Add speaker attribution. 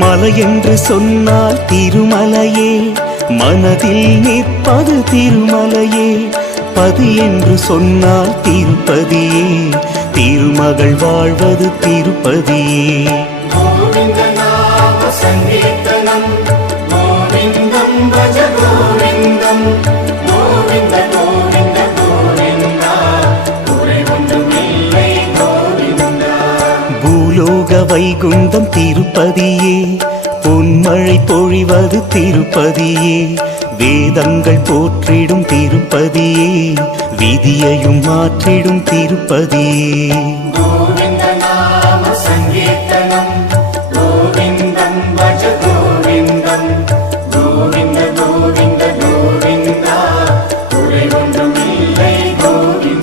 Speaker 1: மலை என்று சொன்னால் திருமலையே. மனதில் நிற்பது திருமலையே. பதி என்று சொன்னால் திருப்பதியே. திருமகள் வாழ்வது திருப்பதியே.
Speaker 2: சங்கீர்த்தனம். கோவிந்தம் பஜ கோவிந்தம்.
Speaker 1: பூலோக வைகுந்தம் திருப்பதியே பொன்மழை பொழிவது திருப்பதியே வேதங்கள் போற்றிடும் திருப்பதியே விதியையும் மாற்றிடும் திருப்பதியே.